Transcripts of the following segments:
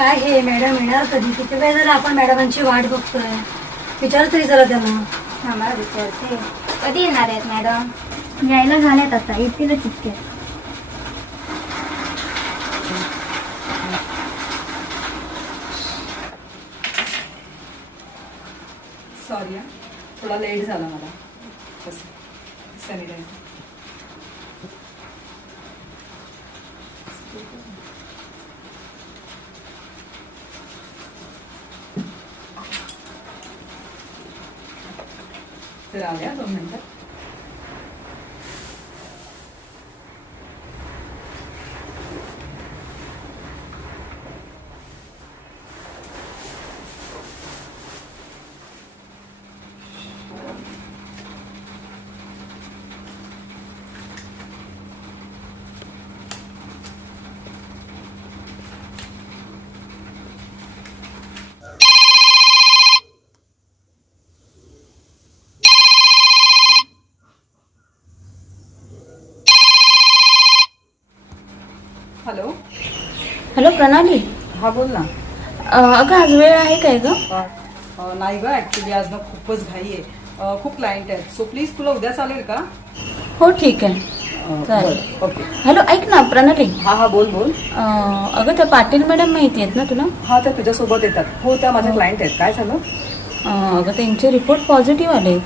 काय हे मॅडम येणार कधी? किती वेळ झाला आपण मॅडमांची वाट बघतोय. विचार तरी जरा त्यांना. आम्हाला विचारते कधी येणार आहेत मॅडम? यायला झाल्यात आता, येतीलच इतके. सॉरी थोडा लेट झाला मला. सॅनिटाईज जर आल्या 2 मिनिटात. हॅलो. हॅलो प्रणाली. हा बोल ना. अगं आज वेळ आहे काय ग? नाही ग, ऍक्च्युली आज ना खूपच घाई आहे. खूप क्लायंट आहेत, सो प्लीज तुला उद्या चालेल का? हो ठीक आहे चालेल. ओके. हॅलो ऐक ना प्रणाली. हा हा बोल बोल. अगं त्या पाटील मॅडम माहिती आहेत ना तुला? हा त्या तुझ्यासोबत येतात. हो त्या माझ्या क्लायंट आहेत. काय झालं? अगं त्यांचे रिपोर्ट पॉझिटिव्ह आले.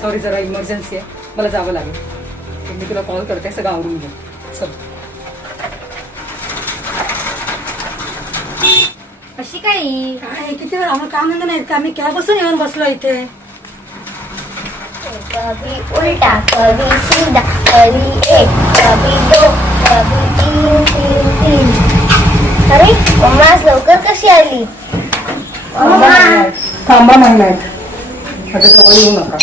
सॉरी जरा इमर्जन्सी आहे, मला जावं लागेल. मी तुला कॉल करते, सगळं आवरून घे. चल. अशी काही काय किती वेळ आम्हाला काम म्हणत नाहीत का? आम्ही केव्हापासून येऊन बसलो इथे. कभी उल्टा कभी सीधा कभी 1 कभी 2 कभी 3 3 3. अरे मम्मा आज लवकर कशी आली? थांबा म्हणलाय. आता जवळ येऊ नका.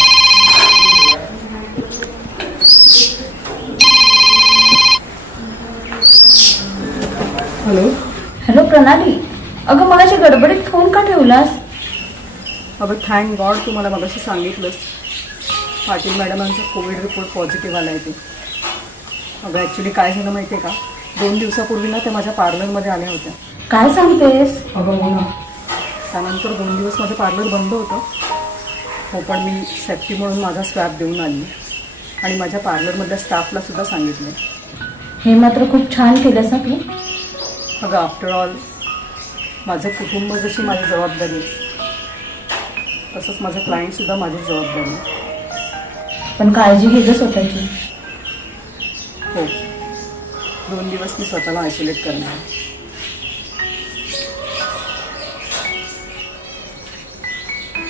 हॅलो. हॅलो प्रणाली. अगं मगाच्या गडबडीत फोन का ठेवलास? अगं थँक गॉड तू मला मगाशी सांगितलंस. पाटील मॅडमांचा कोविड रिपोर्ट पॉझिटिव्ह आला आहे ते. अगं ॲक्च्युली काय झालं माहिती आहे का, 2 दिवसापूर्वी ना त्या माझ्या पार्लरमध्ये आल्या होत्या. काय सांगतेस? अगं हो ना. त्यानंतर 2 दिवस माझं पार्लर बंद होतं. हो पण मी सेफ्टी म्हणून माझा स्वॅब देऊन आली. आणि माझ्या पार्लरमधल्या स्टाफला सुद्धा सांगितलं. हे मात्र खूप छान केलंस ना तू. अगं आफ्टर ऑल माझं कुटुंब जशी माझी जबाबदारी तसंच माझं क्लायंटसुद्धा माझी जबाबदारी. पण काळजी घे गं स्वतःची. हो, 2 दिवस मी स्वतःला आयसोलेट करणार.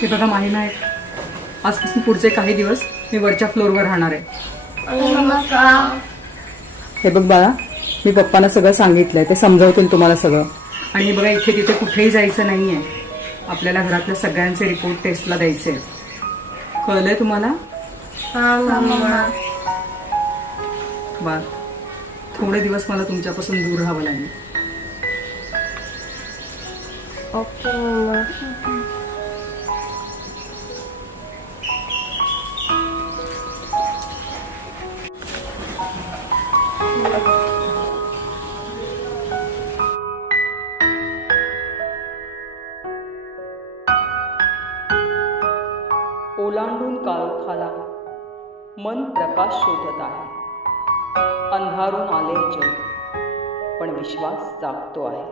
हे बघा माहिती आहे, आजपासून पुढचे काही दिवस मी वरच्या फ्लोअरवर राहणार आहे. हे बघ बाळा, मी पप्पांना सगळं सांगितलंय, ते समजावतील तुम्हाला सगळं. आणि हे बघा, इथे तिथे कुठेही जायचं नाहीये. आपल्याला घरातल्या सगळ्यांचे रिपोर्ट टेस्टला द्यायचे. कळलंय तुम्हाला? बा, थोडे दिवस मला तुमच्यापासून दूर राहावं लागेल. ओके. ओलांडून काळोखाला मन प्रकाश शोधत आहे. अंधारून आले जग, पण विश्वास जागतो आहे.